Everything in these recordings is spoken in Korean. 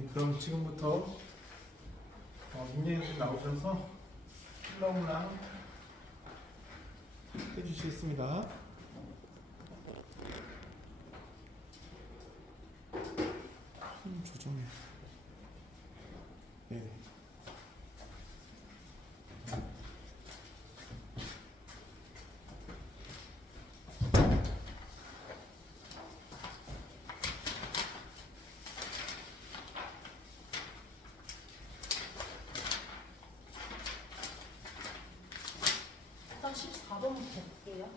네, 그럼 지금부터 민재 선생님 나오셔서 플러그랑 해주시겠습니다. 조정해. 네네. 일단 14번부터 볼게요.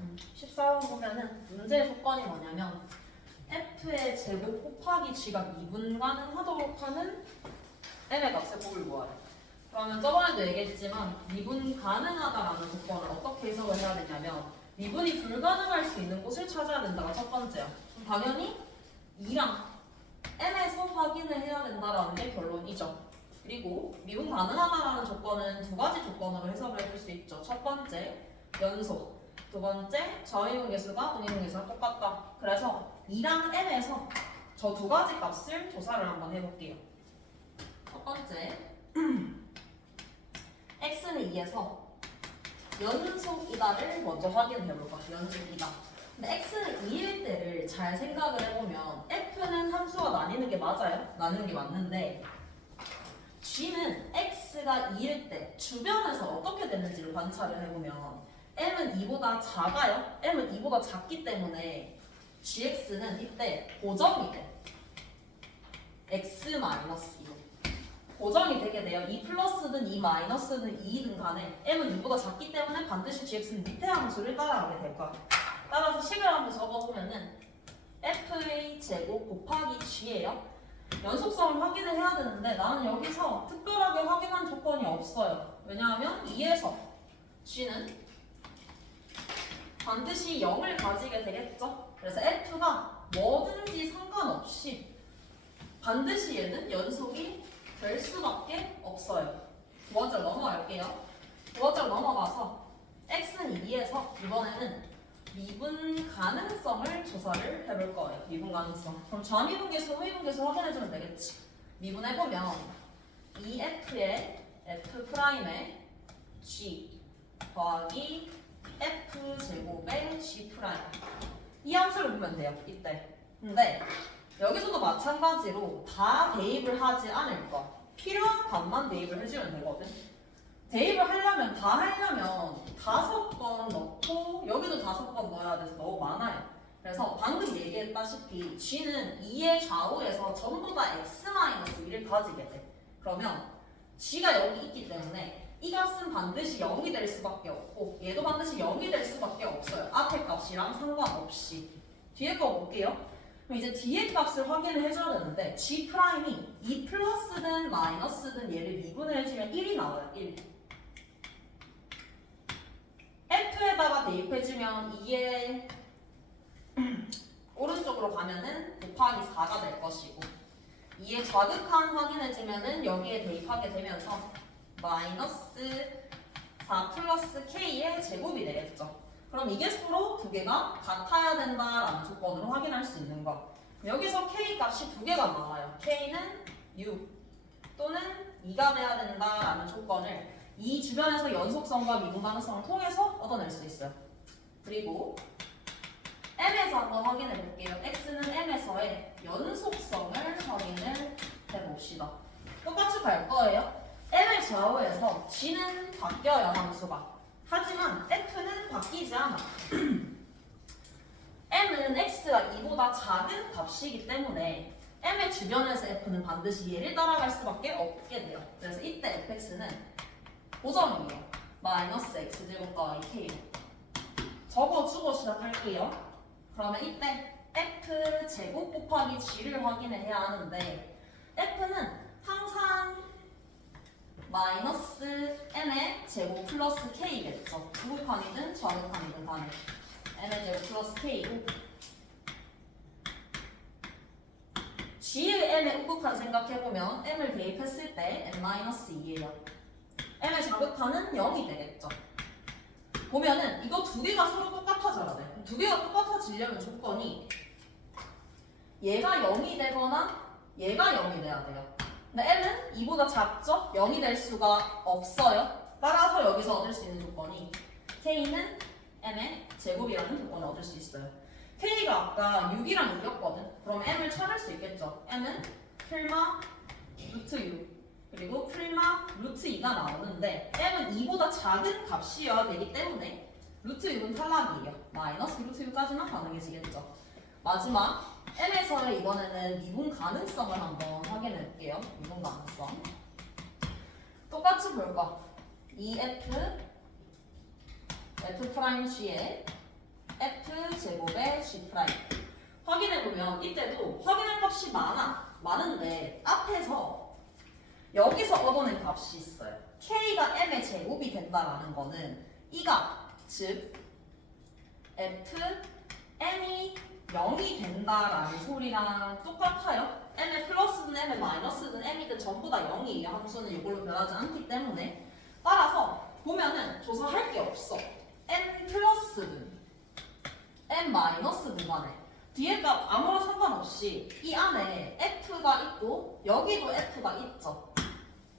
음, 14번 보면은 문제의 조건이 뭐냐면 f의 제곱 곱하기 g가 미분 가능하도록 하는 m의 값의 곱을 구하래. 그러면 저번에도 얘기했지만 미분 가능하다라는 조건을 어떻게 해석을 해야 되냐면 미분이 불가능할 수 있는 곳을 찾아야 된다가 첫 번째야. 그럼 당연히 2랑 m에서 확인을 해야 된다라는 게 결론이죠. 그리고 미분 가능하다라는 조건은 두 가지 조건으로 해석을 해줄 수 있죠. 첫 번째, 연속. 두 번째, 저인분계수가 동인분계수랑 똑같다. 그래서 2랑 m에서 저 두 가지 값을 조사를 한번 해볼게요. 첫 번째, x는 2에서 연속이다를 먼저 확인해볼까? 연속이다. 근데 x는 2일 때를 잘 생각을 해보면 f는 함수가 나뉘는 게 맞아요. 나누는 게 맞는데 g는 x가 2일 때 주변에서 어떻게 되는지를 관찰을 해보면 m은 2보다 작아요. m은 2보다 작기 때문에 gx는 이때 고정이 돼. x-2 고정이 되게 돼요. 2 플러스든 2 마이너스든 2든 간에 m은 2보다 작기 때문에 반드시 gx는 밑에 함수를 따라가게 될 거야. 따라서 식을 한번 적어보면은 f의 제곱 곱하기 g예요. 연속성을 확인을 해야 되는데 나는 여기서 특별하게 확인한 조건이 없어요. 왜냐하면 2에서 g는 반드시 0을 가지게 되겠죠. 그래서 f가 뭐든지 상관없이 반드시 얘는 연속이 될 수밖에 없어요. 두 번째로 넘어갈게요. 두 번째로 넘어가서 x는 2에서 이번에는 미분 가능성을 조사를 해볼 거예요. 미분 가능성. 그럼 좌미분계수, 우미분계수 확인해주면 되겠지. 미분해보면 2f의 f'의 g 더하기 f제곱의 g' 이 함수를 보면 돼요. 이때. 근데 여기서도 마찬가지로 다 대입을 하지 않을 거. 필요한 값만 대입을 해주면 되거든. 대입을 하려면 다 하려면 5번 넣고 여기도 5번 넣어야 돼서 너무 많아요. 그래서 방금 얘기했다시피 g는 2의 좌우에서 전부 다 x-1을 가지게 돼. 그러면 g가 여기 있기 때문에 이 값은 반드시 0이 될 수밖에 없고 얘도 반드시 0이 될 수밖에 없어요. 앞에 값이랑 상관없이. 뒤에 거 볼게요. 그럼 이제 뒤에 값을 확인을 해줘야 되는데 G'이 2 플러스든 마이너스든 얘를 미분을 해주면 1이 나와요. 1. F에다가 대입해주면 2의 오른쪽으로 가면은 곱하기 4가 될 것이고 2의 좌극한 확인해주면은 여기에 대입하게 되면서 마이너스 4 플러스 K의 제곱이 되겠죠. 그럼 이게 서로 두 개가 같아야 된다라는 조건으로 확인할 수 있는 거. 여기서 K 값이 두 개가 나와요. K는 6 또는 2가 돼야 된다라는 조건을 이 주변에서 연속성과 미분 가능성을 통해서 얻어낼 수 있어요. 그리고 M에서 한번 확인해 볼게요. X는 M에서의 연속성을 확인을 해봅시다. 똑같이 갈 거예요. M의 좌우에서 G는 바뀌어요, 함수가. 하지만 F는 바뀌지 않아. M은 X가 2보다 m보다 작은 값이기 때문에 m의 주변에서 f는 반드시 얘를 따라갈 수밖에 없게 돼요. 그래서 이때 fx는 고정이에요. 마이너스 x제곱 더하기 k. 적어주고 시작할게요. 그러면 이때 f제곱 곱하기 g를 확인을 해야 하는데 f는 항상 마이너스 m의 제곱 플러스 k겠죠. 우극한이든 좌극한이든 간에 m의 제곱 플러스 k고 g의 m의 우극한 생각해보면 m을 대입했을 때 m-2예요. m의 좌극한은 0이 되겠죠. 보면은 이거 두 개가 서로 똑같아져야 돼. 두 개가 똑같아지려면 조건이 얘가 0이 되거나 얘가 0이 돼야 돼요. 근데 m은 2보다 작죠? 0이 될 수가 없어요. 따라서 여기서 얻을 수 있는 조건이 k는 m의 제곱이라는 조건을 얻을 수 있어요. k가 아까 6이랑 2였거든. 그럼 m을 찾을 수 있겠죠. m은 풀마 루트 6 그리고 풀마 루트 2가 나오는데 m은 2보다 작은 값이어야 되기 때문에 루트 6은 탈락이에요. 마이너스 루트 6까지만 가능해지겠죠. 마지막 m에서의 이번에는 미분 가능성을 한번 확인해 볼게요. 미분 가능성 똑같이 볼까? 이 f 프라임 g의 f 제곱의 g 프라임 확인해 보면 이때도 확인할 값이 많은데 앞에서 여기서 얻어낸 값이 있어요. k가 m의 제곱이 된다라는 거는 이 값, 즉 f m이 0이 된다라는 소리랑 똑같아요. m의 플러스든 m의 마이너스든 m이든 전부 다 0이에요. 함수는 이걸로 변하지 않기 때문에 따라서 보면은 조사할 게 없어. m 플러스든 m 마이너스든 간에 뒤에 값 아무런 상관없이 이 안에 f가 있고 여기도 f가 있죠.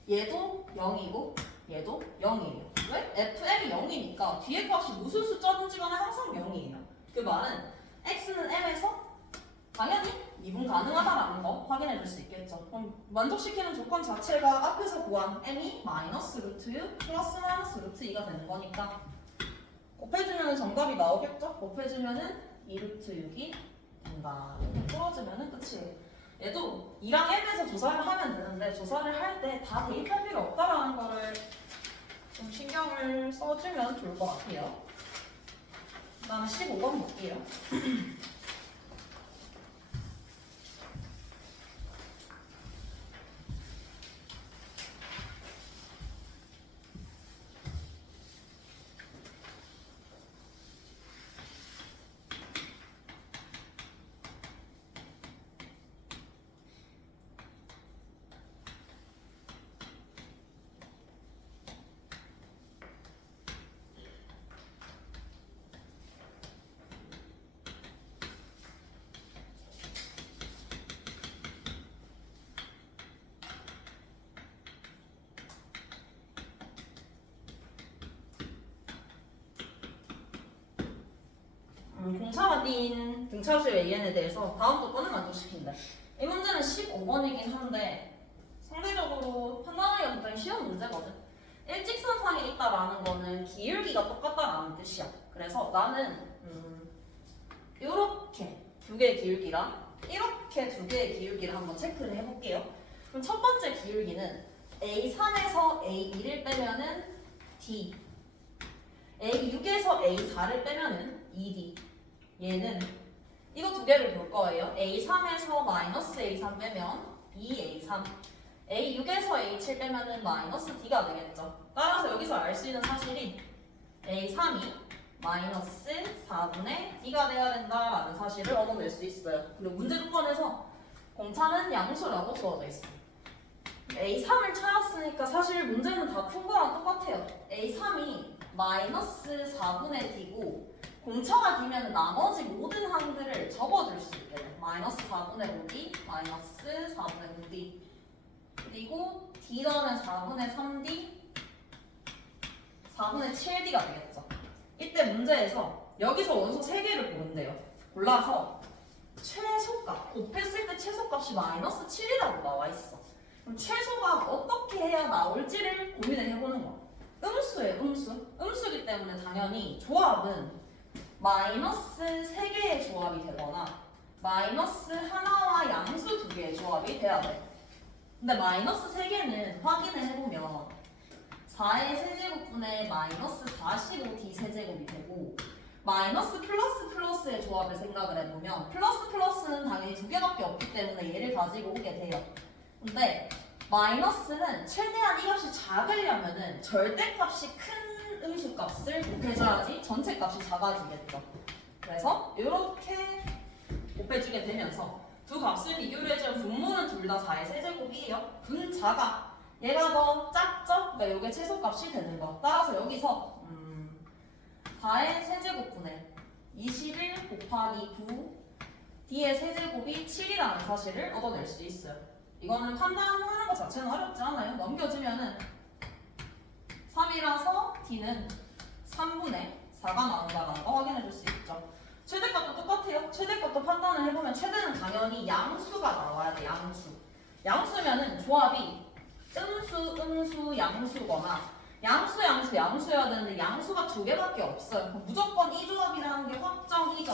얘도 0이고 얘도 0이에요. 왜? fm이 0이니까 뒤에 값이 무슨 숫자든지 간에 항상 0이에요. 그 말은 x는 m에서 당연히 미분 가능하다라는 거 확인해 줄 수 있겠죠. 그럼 만족시키는 조건 자체가 앞에서 구한 m이 마이너스 루트 6 플러스 마이너스 루트 2가 되는 거니까 곱해주면 정답이 나오겠죠? 곱해주면은 2루트 6이 된다. 이렇게 풀어주면은 끝이에요. 얘도 2랑 m에서 조사를 하면 되는데 조사를 할 때 다 대입할 필요 없다라는 거를 좀 신경을 써주면 좋을 것 같아요. 그 다음에 15번 볼게요. 공차가 띈 등차수의 AN에 대해서 다음 조건을 만족시킨다. 이 문제는 15번이긴 한데 상대적으로 판단하기가 굉장히 쉬운 문제거든. 일직선상에 있다라는 거는 기울기가 똑같다라는 뜻이야. 그래서 나는 이렇게 두 개의 기울기랑 이렇게 두 개의 기울기를 한번 체크를 해볼게요. 그럼 첫 번째 기울기는 A3에서 A2를 빼면은 D, A6에서 A4를 빼면은 2D. 얘는 이거 두 개를 볼 거예요. A3에서 마이너스 A3 빼면 2A3, A6에서 A7 빼면은 마이너스 D가 되겠죠. 따라서 여기서 알 수 있는 사실이 A3이 마이너스 4분의 D가 돼야 된다라는 사실을 얻어낼 수 있어요. 그리고 문제 조건에서 공차는 양수라고 주어져 있어요. A3을 찾았으니까 사실 문제는 다 푼 거랑 똑같아요. A3이 마이너스 4분의 D고 공차가 D면 나머지 모든 항들을 접어줄 수 있게 돼. 마이너스 4분의 5D, 마이너스 4분의 9D 그리고 D 더하면 4분의 3D, 4분의 7D가 되겠죠. 이때 문제에서 여기서 원소 3개를 고른대요. 골라서 최소값, 곱했을 때 최소값이 마이너스 7이라고 나와 있어. 그럼 최소가 어떻게 해야 나올지를 고민을 해보는 거야. 음수예요, 음수. 음수기 때문에 당연히 조합은 마이너스 3개의 조합이 되거나 마이너스 하나와 양수 두 개의 조합이 돼야 돼. 근데 마이너스 3개는 확인을 해보면 4의 세제곱분의 마이너스 45d 세제곱이 되고 마이너스 플러스 플러스의 조합을 생각을 해보면 플러스 플러스는 당연히 두 개밖에 없기 때문에 얘를 가지고 오게 돼요. 근데 마이너스는 최대한 이 값이 작으려면은 절대값이 큰 음수값을 곱해줘야지 전체값이 작아지겠죠. 그래서 이렇게 곱해주게 되면서 두 값을 비교를 해주면 분모는 둘 다 4의 세제곱이에요. 분 작아. 얘가 더 작죠? 그러니까 이게 최소값이 되는 거. 따라서 여기서 4의 세제곱분의 21 곱하기 9 D의 세제곱이 7이라는 사실을 얻어낼 수 있어요. 이거는 판단하는 것 자체는 어렵지 않아요. 넘겨주면은 3이라서 D는 3분의 4가 나온다는 거 확인해 줄 수 있죠. 최대값도 똑같아요. 최대값도 판단을 해보면 최대는 당연히 양수가 나와야 돼. 양수면은 조합이 음수, 양수거나 양수여야 되는데 양수가 두 개밖에 없어요. 무조건 이 조합이라는 게 확정이죠.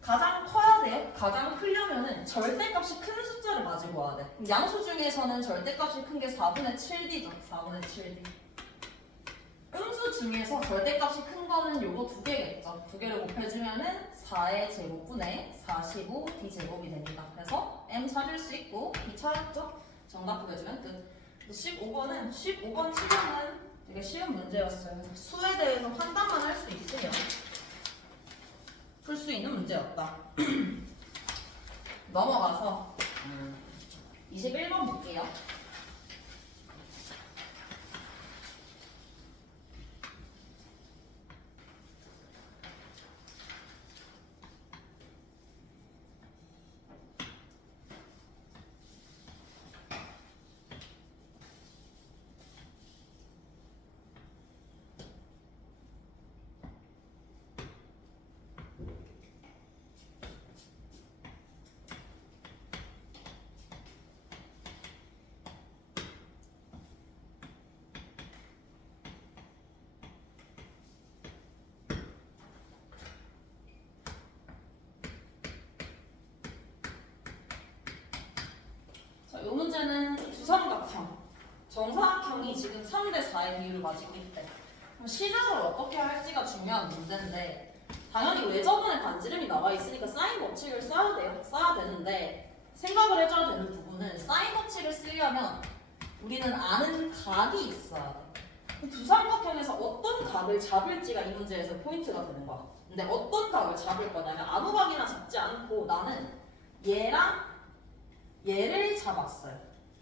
가장 커야 돼요. 가장 크려면은 절대값이 큰 숫자를 가지고 와야 돼. 양수 중에서는 절대값이 큰 게 4분의 7D죠. 4분의 7D. 음수 중에서 절대값이 큰 거는 요거 두 개겠죠. 두 개를 곱해주면은 4의 제곱분의 45D 제곱이 됩니다. 그래서 M 찾을 수 있고 B 찾았죠? 정답 보여주면 끝. 15번은 15번 치면은 되게 쉬운 문제였어요. 수에 대해서 판단만 할 수 있으면 풀 수 있는 문제였다. 넘어가서 21번 볼게요. 이 문제는 두삼각형, 정사각형이 지금 3대 4의 비율을 가지고 있대. 그럼 시작을 어떻게 할지가 중요한 문제인데 당연히 외접원의 반지름이 나와 있으니까 사인 법칙을 써야 돼요. 써야 되는데 생각을 해줘야 되는 부분은 사인 법칙을 쓰려면 우리는 아는 각이 있어야 돼. 두삼각형에서 어떤 각을 잡을지가 이 문제에서 포인트가 되는 거야. 근데 어떤 각을 잡을 거냐면 아무 각이나 잡지 않고 나는 얘랑 얘를 잡았어요.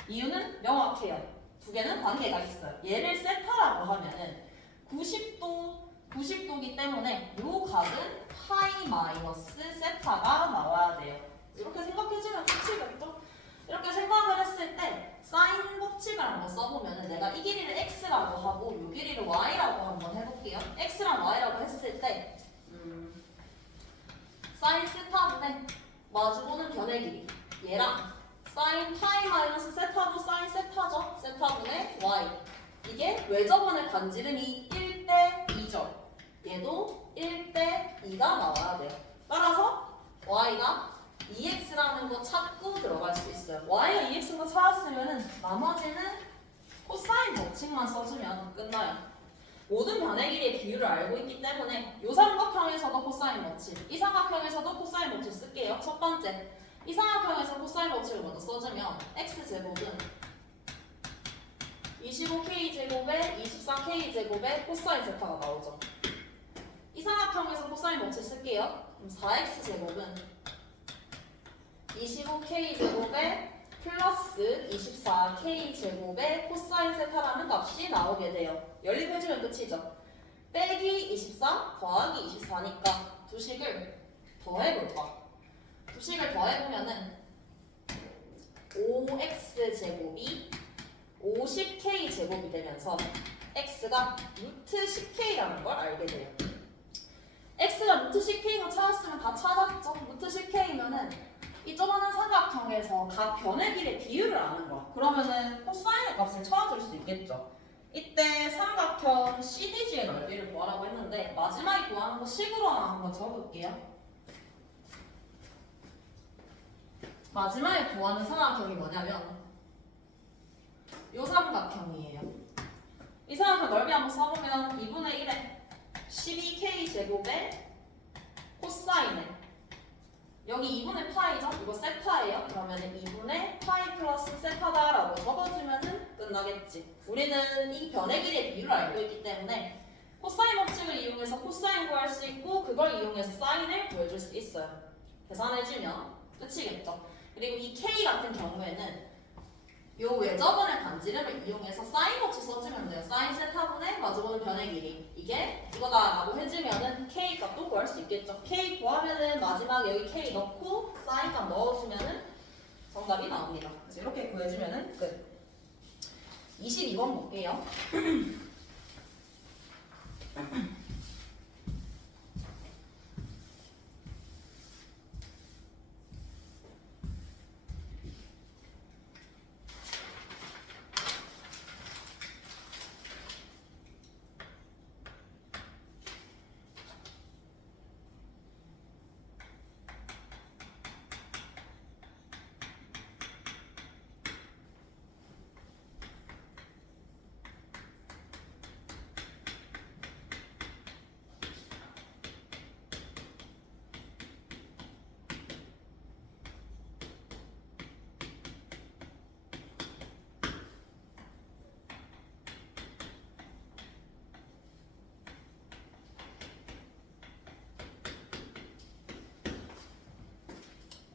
이유는 명확해요. 두 개는 관계가 있어요. 얘를 세타라고 하면은 90도기 때문에 요 각은 파이 마이너스 세타가 나와야 돼요. 이렇게 생각해주면 끝이겠죠? 이렇게 생각을 했을 때 사인 법칙을 한번 써보면은 내가 이 길이를 x라고 하고 이 길이를 y라고 한번 해볼게요. x랑 y라고 했을 때 사인 세타분의 마주보는 변의 길이 얘랑 사인 파이 마이너스 세타도 사인 세타죠. 세타분의 y. 이게 외접원의 반지름이 1대 2죠. 얘도 1대 2가 나와야 돼요. 따라서 y가 2x라는 거 찾고 들어갈 수 있어요. y가 2x인 거 찾았으면 나머지는 코사인 법칙만 써주면 끝나요. 모든 변의 길이의 비율을 알고 있기 때문에 이 삼각형에서도 코사인 법칙, 이 삼각형에서도 코사인 법칙 쓸게요. 첫 번째, 이 삼각형에서 코사인 법칙을 먼저 써주면 x제곱은 25k제곱에 24k제곱에 코사인 세타가 나오죠. 이 삼각형에서 코사인 법칙 쓸게요. 그럼 4x제곱은 25k제곱에 플러스 24k제곱에 코사인 세타라는 값이 나오게 돼요. 연립해주면 끝이죠. 빼기 24 더하기 24니까 두 식을 더해볼까? 두 식을 더해보면은 5x제곱이 50k제곱이 되면서 x가 루트 10k라는 걸 알게 돼요. x가 루트 10k가 찾았으면 다 찾았죠? 루트 10k면은 이 조그마한 삼각형에서 각 변의 길의 비율을 아는 거야. 그러면은 코사인의 값을 찾아줄 수 있겠죠. 이때 삼각형 CDG의 넓이를 구하라고 했는데 마지막에 구하는 거 식으로 하나 한번 적어볼게요. 마지막에 구하는 삼각형이 뭐냐면 이 삼각형이에요. 이 삼각형 넓이 한번 써보면 2분의 1에 12k 제곱에 코사인에 여기 2분의 파이죠? 이거 세파예요. 그러면 2분의 파이 플러스 세파다라고 적어주면 끝나겠지. 우리는 이 변의 길이의 비율을 알고 있기 때문에 코사인 법칙을 이용해서 코사인 구할 수 있고 그걸 이용해서 사인을 구해줄 수 있어요. 계산해주면 끝이겠죠. 그리고 이 k 같은 경우에는 요 외접원의 반지름을 이용해서 사인 법칙 써주면 돼요. 사인 세타분의 마주보는 변의 길이 이게 이거다라고 해주면은 k 값도 구할 수 있겠죠. k 구하면은 마지막에 여기 k 넣고 사인 값 넣어주면은 정답이 나옵니다. 그래서 이렇게 구해주면은 끝. 22번 볼게요.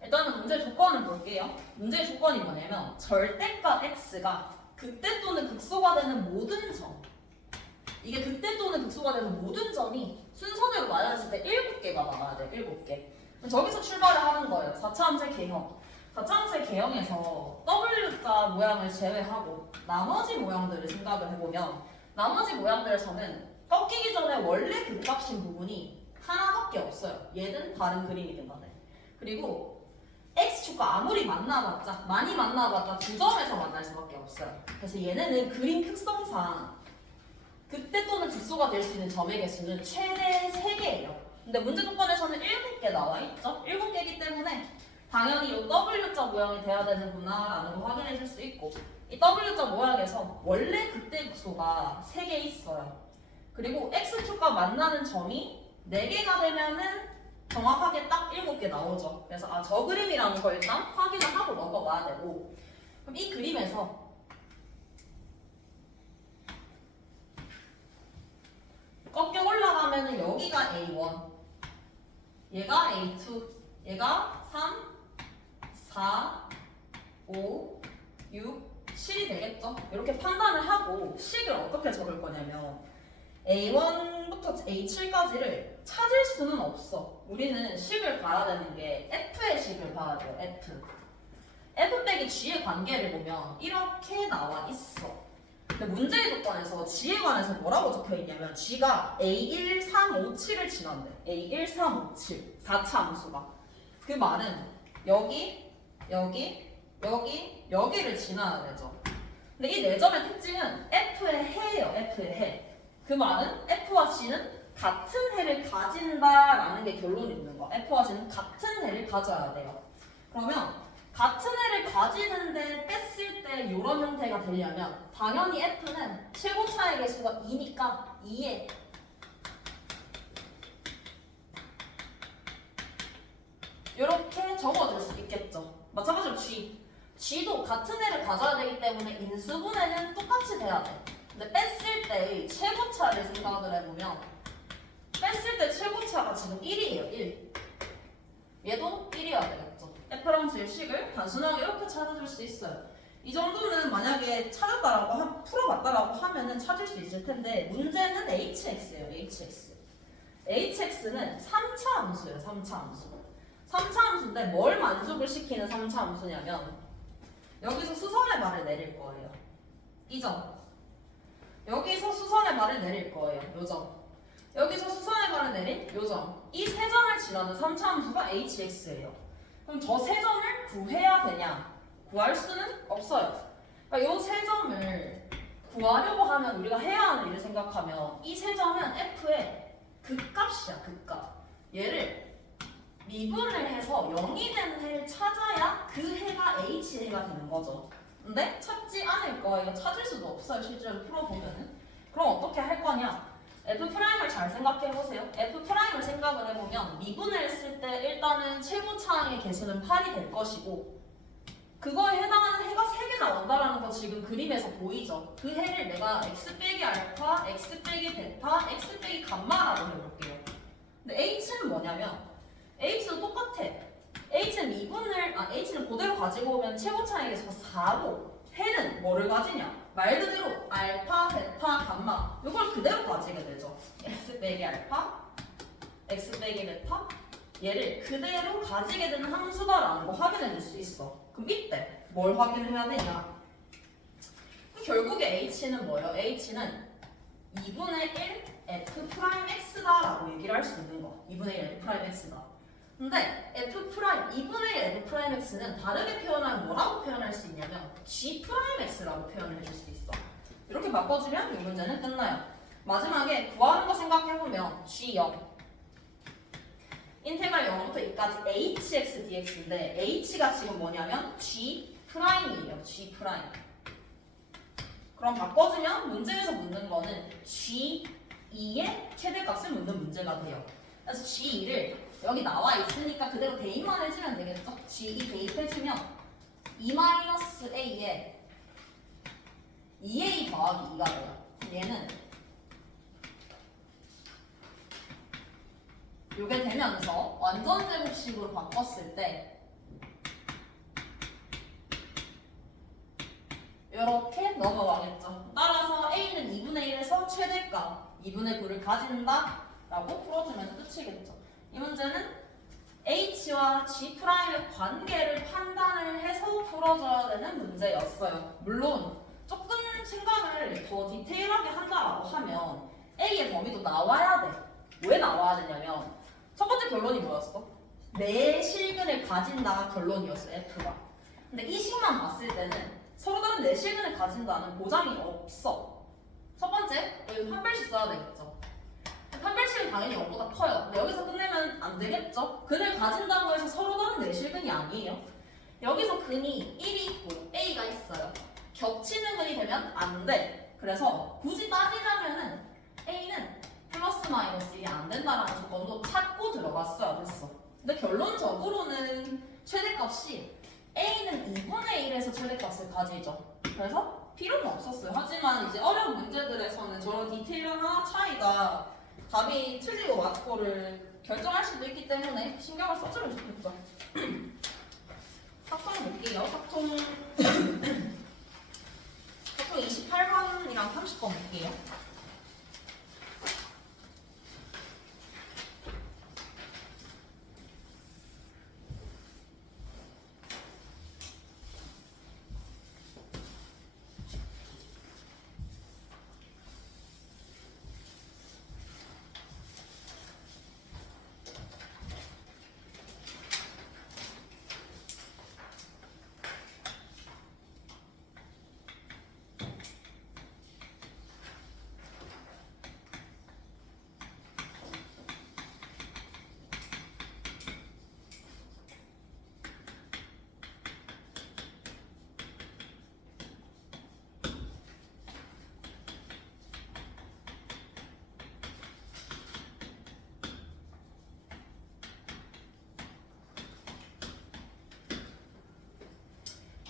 일단은 문제 조건을 볼게요. 문제 조건이 뭐냐면 절대값 x가 극대 또는 극소가 되는 모든 점 이게 극대 또는 극소가 되는 모든 점이 순서대로 나열했을 때 7개가 나와야 돼요. 7개. 그럼 저기서 출발을 하는 거예요. 4차함수의 개형. 4차함수의 개형에서 W자 모양을 제외하고 나머지 모양들을 생각을 해보면 나머지 모양들에서는 꺾이기 전에 원래 극값인 부분이 하나밖에 없어요. 얘든 다른 그림이든 간에. 그리고 X축과 아무리 만나봤자 많이 만나봤자 두 점에서 만날 수밖에 없어요. 그래서 얘네는 그림 특성상 극대 또는 극소가 될 수 있는 점의 개수는 최대 3개예요. 근데 문제 조건에서는 7개 나와 있죠? 7개이기 때문에 당연히 이 W자 모양이 돼야 되는구나 라는 거 확인해 줄 수 있고 이 W자 모양에서 원래 극대 극소가 3개 있어요. 그리고 X축과 만나는 점이 4개가 되면은 정확하게 딱 7개 나오죠. 그래서 저 그림이라는 걸 일단 확인을 하고 넘어가야 되고 그럼 이 그림에서 꺾여 올라가면은 여기가 A1 얘가 A2 얘가 3 4 5 6 7이 되겠죠. 이렇게 판단을 하고 식을 어떻게 적을 거냐면 A1부터 A7까지를 찾을 수는 없어. 우리는 식을 봐야 되는 게 F의 식을 봐야 돼요. F 빼기 G의 관계를 보면 이렇게 나와 있어. 근데 문제의 조건에서 G에 관해서 뭐라고 적혀있냐면 G가 A1, 3, 5, 7을 지난대. A1, 3, 5, 7 4차 함수가. 그 말은 여기, 여기, 여기, 여기를 지나야 되죠. 근데 이 4점의 특징은 F의 해예요. F의 해. 그 말은 F와 G는 같은 해를 가진다라는 게 결론이 있는 거야. F와 G는 같은 해를 가져야 돼요. 그러면 같은 해를 가지는데 뺐을 때 이런 형태가 되려면 당연히 F는 최고차의 개수가 2니까 2에 이렇게 적어줄 수 있겠죠. 마찬가지로 G도 같은 해를 가져야 되기 때문에 인수분해는 똑같이 돼야 돼. 근데 뺐을 때의 최고차를 생각을 해보면 뺐을 때 최고차가 지금 1이에요. 1. 얘도 1이어야 되겠죠. F랑 G의 식을 단순하게 이렇게 찾아줄 수 있어요. 이 정도는 만약에 찾았다라고 풀어봤다라고 하면은 찾을 수 있을 텐데 문제는 HX예요. HX는 3차 함수예요. 3차 함수. 3차 함수인데 뭘 만족을 시키는 3차 함수냐면 여기서 수선의 말을 내릴 거예요. 이 점. 여기서 수선의 말을 내릴 거예요. 요 점. 여기서 수선의 말을 내린 요 점. 이 세 점을 지나는 3차 함수가 HX예요. 그럼 저 세 점을 구해야 되냐? 구할 수는 없어요. 그러니까 요 세 점을 구하려고 하면 우리가 해야 하는 일을 생각하면 이 세 점은 F의 극값이야. 극값. 얘를 미분을 해서 0이 되는 해를 찾아야 그 해가 H해가 되는 거죠. 근데 찾지 않을 거예요. 찾을 수도 없어요. 실제로 풀어보면은. 그럼 어떻게 할 거냐? F'을 잘 생각해보세요. F'을 생각을 해보면 미분을 했을 때 일단은 최고차항의 개수는 8이 될 것이고 그거에 해당하는 해가 3개 나온다라는 거 지금 그림에서 보이죠? 그 해를 내가 x 빼기 알파, x 빼기 베타, x 빼기 감마라고 해볼게요. 근데 h는 뭐냐면 h도 똑같아. h는 그대로 가지고 오면 최고차항의 개수가 4고 해는 뭐를 가지냐? 말 그대로 알파, 베타, 감마 이걸 그대로 가지게 되죠. x 빼기 알파, x 빼기 베타 얘를 그대로 가지게 되는 함수다라는 거 확인해 줄 수 있어. 그럼 이때 뭘 확인을 해야 되냐? 결국에 h는 뭐예요? h는 2분의 1 f'x다라고 얘기를 할 수 있는 거. 2분의 1 f'x다. 근데 f' 2분의 1 f'x는 다르게 표현하면 뭐라고 표현할 수 있냐면 g'x라고 표현을 해줄 수 있어. 이렇게 바꿔주면 이 문제는 끝나요. 마지막에 구하는 거 생각해보면 g0 인테그랄 0부터 2까지 hx dx인데 h가 지금 뭐냐면 g'이에요. g'. 그럼 바꿔주면 문제에서 묻는 거는 g2의 최대값을 묻는 문제가 돼요. 그래서 g2를 여기 나와 있으니까 그대로 대입만 해주면 되겠죠? g2 대입해주면 2-a에 2a 더하기 2가 돼요. 얘는 요게 되면서 완전제곱식으로 바꿨을 때 이렇게 넘어가겠죠. 따라서 a는 2분의 1에서 최대값 2분의 9를 가진다 라고 풀어주면 끝이겠죠. 이 문제는 h와 g'의 관계를 판단을 해서 풀어줘야 되는 문제였어요. 물론 조금 생각을 더 디테일하게 한다라고 하면 a의 범위도 나와야 돼. 왜 나와야 되냐면 첫 번째 결론이 뭐였어? 내 실근을 가진다가 결론이었어, F가. 근데 이 식만 봤을 때는 서로 다른 내 실근을 가진다는 보장이 없어. 첫 번째, 여기 판별식 써야 되겠죠. 판별식은 당연히 0보다 커요. 근데 여기서 끝내면 안 되겠죠? 근을 가진다고 해서 서로 다른 내 실근이 아니에요. 여기서 근이 1이 있고 A가 있어요. 겹치는 근이 되면 안 돼. 그래서 굳이 따지자면은 A는 플러스 마이너스 1이 안 된다라는 조건도 찾고 들어갔어야 됐어. 근데 결론적으로는 최대값이 A는 2분의 1에서 최대값을 가지죠. 그래서 필요는 없었어요. 하지만 이제 어려운 문제들에서는 저런 디테일한 하나 차이가 답이 틀리고 맞고를 결정할 수도 있기 때문에 신경을 써주면 좋겠죠. 탁통 볼게요. 탁통 28번이랑 30번 볼게요.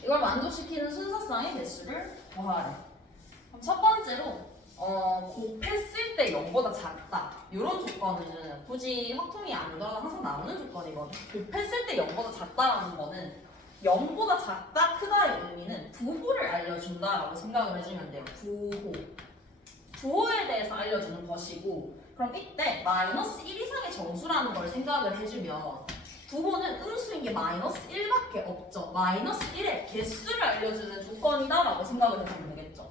이걸 만족시키는 순서상의 개수를 더하래. 그럼 첫 번째로 곱했을 때 0보다 작다. 이런 조건은 굳이 확통이 안 들어가도 항상 나오는 조건이거든. 곱했을 때 0보다 작다라는 거는 0보다 작다, 크다의 의미는 부호를 알려준다라고 생각을 해주면 돼요. 부호. 부호에 대해서 알려주는 것이고 그럼 이때 마이너스 1 이상의 정수라는 걸 생각을 해주면 부호는 음수인 게 마이너스 1밖에 없죠. 마이너스 1의 개수를 알려주는 조건이다라고 생각을 해주면 되겠죠.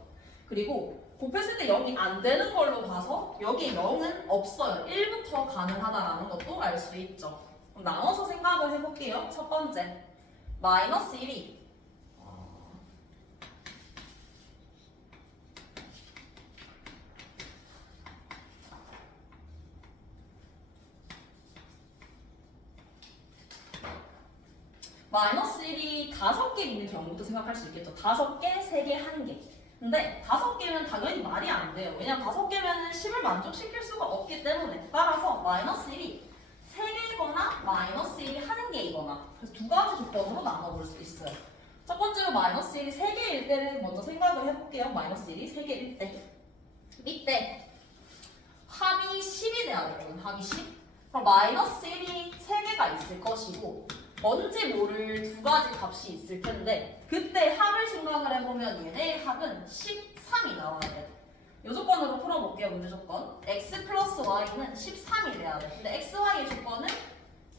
그리고 곱했을 때 0이 안 되는 걸로 봐서 여기 0은 없어요. 1부터 가능하다라는 것도 알 수 있죠. 그럼 나눠서 생각을 해볼게요. 첫 번째, 마이너스 1이 마이너스 1이 5개 있는 경우도 생각할 수 있겠죠. 5개, 3개, 1개. 근데 5개면 당연히 말이 안 돼요. 왜냐면 5개면은 10을 만족시킬 수가 없기 때문에. 따라서 마이너스 1이 3개이거나 마이너스 1이 1개이거나. 그래서 두 가지 조건으로 나눠볼 수 있어요. 첫 번째로 마이너스 1이 3개일 때를 먼저 생각을 해볼게요. 마이너스 1이 3개일 때. 이때 합이 10이 돼야 되거든요. 합이 10. 그럼 마이너스 1이 3개가 있을 것이고 뭔지 모를 두 가지 값이 있을 텐데 그때 합을 생각을 해보면 얘네의 합은 13이 나와야 돼요. 이 조건으로 풀어볼게요. 문제 조건. x 플러스 y는 13이 돼야 돼. 근데 x, y의 조건은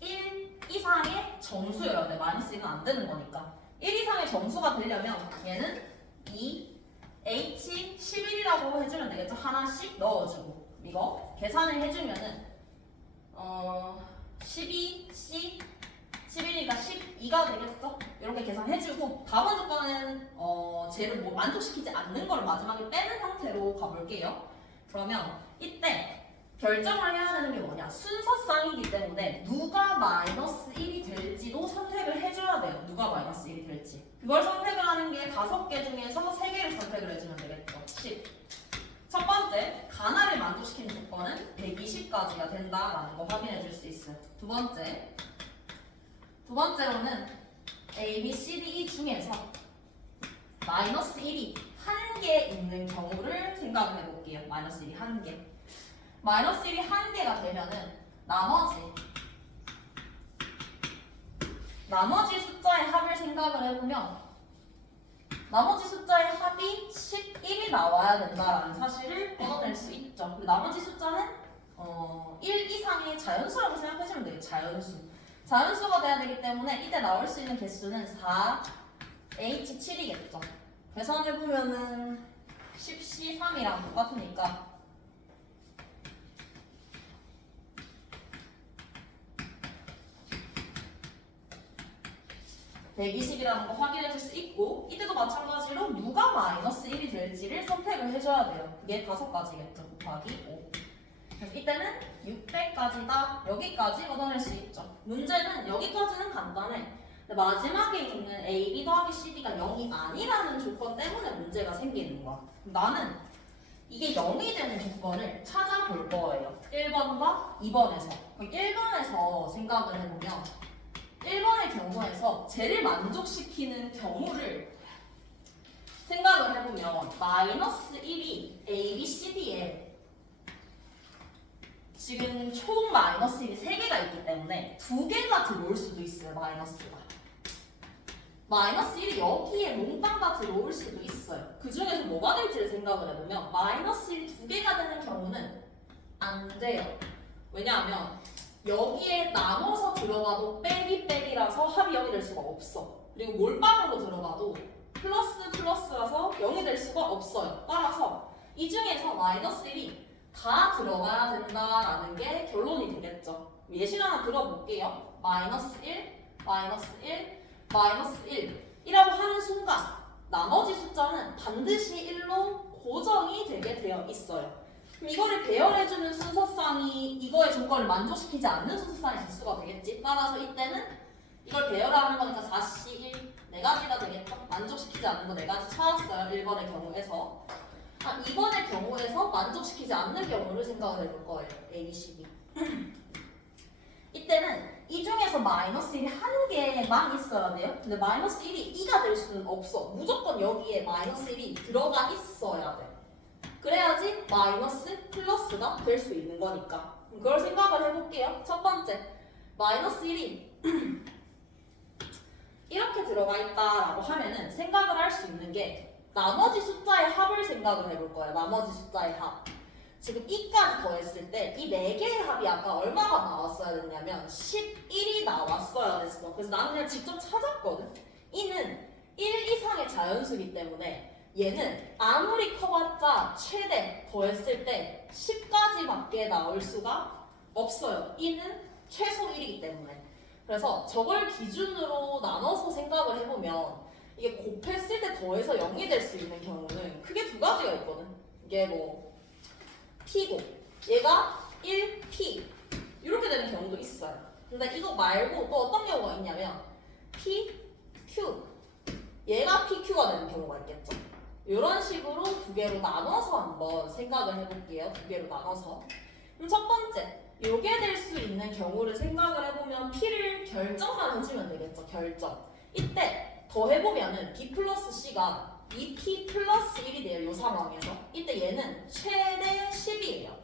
1 이상의 정수여야 돼. 마이너스 1은 안 되는 거니까. 1 이상의 정수가 되려면 얘는 2, h 11이라고 해주면 되겠죠. 하나씩 넣어주고 이거 계산을 해주면은 12c 11이니까 12가 되겠죠? 이렇게 계산해주고 다음 조건은 쟤를 뭐 만족시키지 않는 걸 마지막에 빼는 형태로 가볼게요. 그러면 이때 결정을 해야 되는 게 뭐냐? 순서쌍이기 때문에 누가 마이너스 1이 될지도 선택을 해줘야 돼요. 누가 마이너스 1이 될지. 그걸 선택을 하는 게 5개 중에서 3개를 선택을 해주면 되겠죠. 10. 첫 번째, 가나를 만족시키는 조건은 120까지가 된다라는 거 확인해 줄 수 있어요. 두 번째로는 A, B, C, D, E 중에서 마이너스 1이 1개 있는 경우를 생각을 해볼게요. 마이너스 1이 1개. 마이너스 1이 1개가 되면은 나머지 숫자의 합을 생각을 해보면 나머지 숫자의 합이 11이 나와야 된다라는 사실을 얻어낼 수 있죠. 그리고 나머지 숫자는 1 이상의 자연수라고 생각하시면 돼요. 자연수가 돼야 되기 때문에 이때 나올 수 있는 개수는 4H7이겠죠. 계산해보면은 10C3이랑 똑같으니까 120이라는 거 확인해 줄 수 있고 이때도 마찬가지로 누가 마이너스 1이 될지를 선택을 해줘야 돼요. 그게 5가지겠죠. 곱하기 5. 그래서 이때는 600까지다. 여기까지 얻어낼 수 있죠. 문제는 여기까지는 간단해. 근데 마지막에 있는 A, B 더하기 CD가 0이 아니라는 조건 때문에 문제가 생기는 거야. 나는 이게 0이 되는 조건을 찾아볼 거예요. 1번과 2번에서. 1번에서 생각을 해보면 1번의 경우에서 쟤를 만족시키는 경우를 생각을 해보면 마이너스 1이 A, B, C, D에 지금 총 마이너스 1이 3개가 있기 때문에 2개가 들어올 수도 있어요. 마이너스 1이 여기에 몽땅 다 들어올 수도 있어요. 그 중에서 뭐가 될지를 생각을 해보면 마이너스 1이 2개가 되는 경우는 안 돼요. 왜냐하면 여기에 나눠서 들어가도 빼기라서 합이 0이 될 수가 없어. 그리고 몰빵으로 들어가도 플러스라서 0이 될 수가 없어요. 따라서 이 중에서 마이너스 1이 다 들어가야 된다라는 게 결론이 되겠죠. 예시 하나 들어볼게요. 마이너스 1, 마이너스 1, 마이너스 1이라고 하는 순간 나머지 숫자는 반드시 1로 고정이 되게 되어 있어요. 그럼 이거를 배열해주는 순서쌍이 이거의 조건을 만족시키지 않는 순서쌍의 개수가 되겠지. 따라서 이때는 이걸 배열하는 거니까 4C1 4가지가 되겠죠. 만족시키지 않는 거 4가지 찾았어요. 1번의 경우에서. 2번의 경우에서 만족시키지 않는 경우를 생각을 해볼 거예요. A, B, C, D. 이때는 이 중에서 마이너스 1이 1개만 있어야 돼요. 근데 마이너스 1이 2가 될 수는 없어. 무조건 여기에 마이너스 1이 들어가 있어야 돼. 그래야지 마이너스 플러스가 될 수 있는 거니까. 그걸 생각을 해볼게요. 첫 번째, 마이너스 1이 이렇게 들어가 있다라고 하면은 생각을 할 수 있는 게 나머지 숫자의 합을 생각을 해볼 거예요. 나머지 숫자의 합. 지금 2까지 더했을 때 이 4개의 합이 아까 얼마가 나왔어야 됐냐면 11이 나왔어야 됐어. 그래서 나는 그냥 직접 찾았거든. 이는 1 이상의 자연수이기 때문에 얘는 아무리 커봤자 최대 더했을 때 10까지밖에 나올 수가 없어요. 이는 최소 1이기 때문에. 그래서 저걸 기준으로 나눠서 생각을 해보면 이게 곱했을 때 더해서 0이 될 수 있는 경우는 크게 2가지가 있거든. 이게 뭐 P고 얘가 1P 이렇게 되는 경우도 있어요. 근데 이거 말고 또 어떤 경우가 있냐면 P, Q. 얘가 PQ가 되는 경우가 있겠죠. 이런 식으로 두 개로 나눠서 한번 생각을 해볼게요. 두 개로 나눠서. 그럼 첫 번째, 요게 될 수 있는 경우를 생각을 해보면 P를 결정만 해주면 되겠죠. 결정. 이때 더해보면은 B 플러스 C가 2P 플러스 1이 돼요. 요 상황에서. 이때 얘는 최대 10이에요.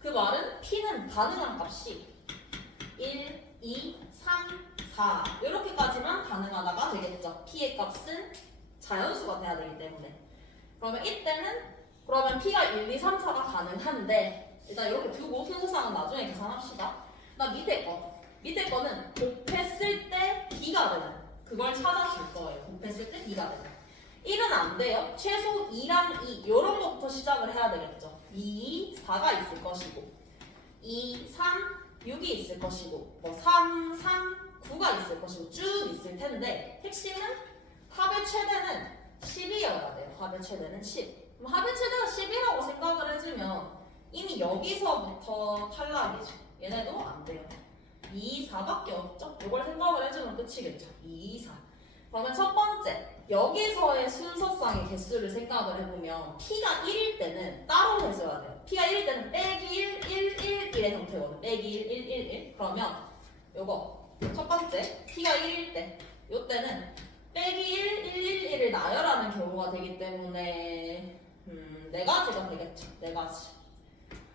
그 말은 P는 가능한 값이 1, 2, 3, 4 이렇게까지만 가능하다가 되겠죠. P의 값은 자연수가 돼야 되기 때문에. 그러면 이때는 그러면 P가 1, 2, 3, 4가 가능한데 일단 이렇게 두고 순서상은 나중에 계산합시다. 나 밑에 거는 곱했을 때 B가 되는 그걸 찾아줄 거예요. 곱했을 때 B가 되는 1은 안 돼요. 최소 2랑 2 이런 것부터 시작을 해야 되겠죠. 2, 4가 있을 것이고 2, 3, 6이 있을 것이고 뭐 3, 3, 9가 있을 것이고 쭉 있을 텐데 핵심은 합의 최대는 10이어야 돼요. 합의 최대는 10. 그럼 합의 최대가 10이라고 생각을 해주면 이미 여기서부터 탈락이죠. 얘네도 안 돼요. 2, 4밖에 없죠? 이걸 생각을 해주면 끝이겠죠. 2, 4. 그러면 첫 번째, 여기서의 순서상의 개수를 생각을 해보면 P가 1일 때는 따로 해줘야 돼요. P가 1일 때는 빼기 1, 1, 1, 1의 형태거든. 빼기 1, 1, 1, 1. 그러면 요거 첫 번째, P가 1일 때 요때는 빼기 1, 1, 1, 1을 나열하는 경우가 되기 때문에 네 가지가 되겠죠. 네 가지.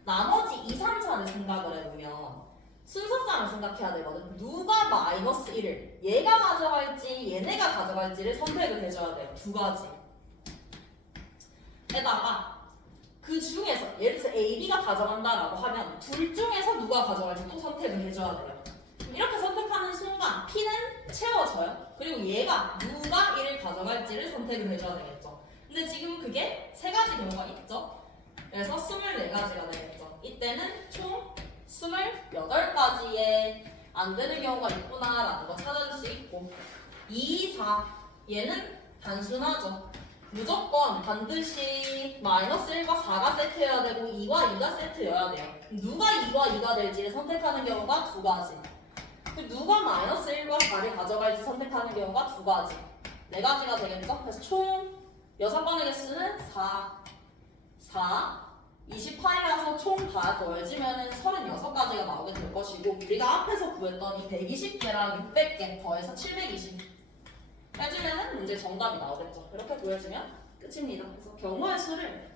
나머지 2, 3, 4를 생각을 해보면 순서상을 생각해야 되거든. 누가 마이너스 1을 얘가 가져갈지 얘네가 가져갈지를 선택을 해줘야 돼요. 두 가지. 에다가 그 중에서 예를 들어서 A, B가 가져간다라고 하면 둘 중에서 누가 가져갈지 또 선택을 해줘야 돼요. 이렇게 선택하는 순간 P는 채워져요. 그리고 얘가 누가 1을 가져갈지를 선택을 해줘야 되겠죠. 근데 지금 그게 세 가지 경우가 있죠. 그래서 24가지가 되겠죠. 이때는 총 28가지에 안 되는 경우가 있구나라는 거 찾아줄 수 있고 2, 4 얘는 단순하죠. 무조건 반드시 마이너스 1과 4가 세트여야 되고 2과 2가 세트여야 돼요. 누가 2과 2가 될지를 선택하는 경우가 두 가지. 누가 마이너스 1과 4를 가져갈지 선택하는 경우가 두 가지. 네 가지가 되겠죠? 그래서 총 6번의 개수는 4, 28이라서 총 다 더해지면 36가지가 나오게 될 것이고 우리가 앞에서 구했던 이 120개랑 600개 더해서 720 해주면 문제 정답이 나오겠죠. 이렇게 구해주면 끝입니다. 그래서 경우의 수를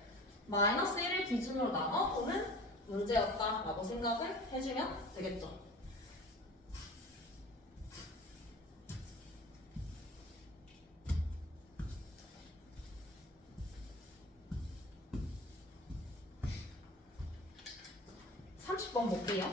마이너스 1을 기준으로 나눠보는 문제였다라고 생각을 해주면 되겠죠. 번 볼게요.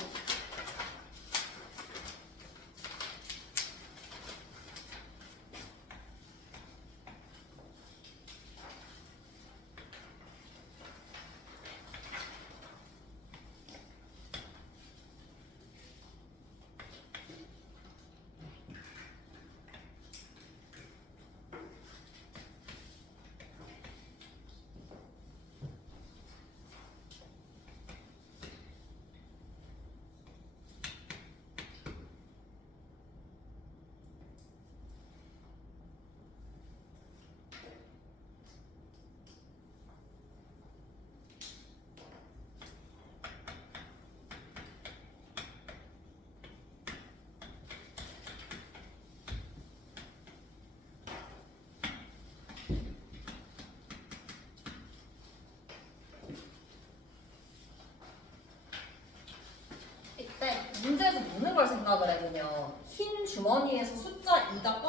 문제에서 묻는 걸 생각을 해보면 흰 주머니에서 숫자 2가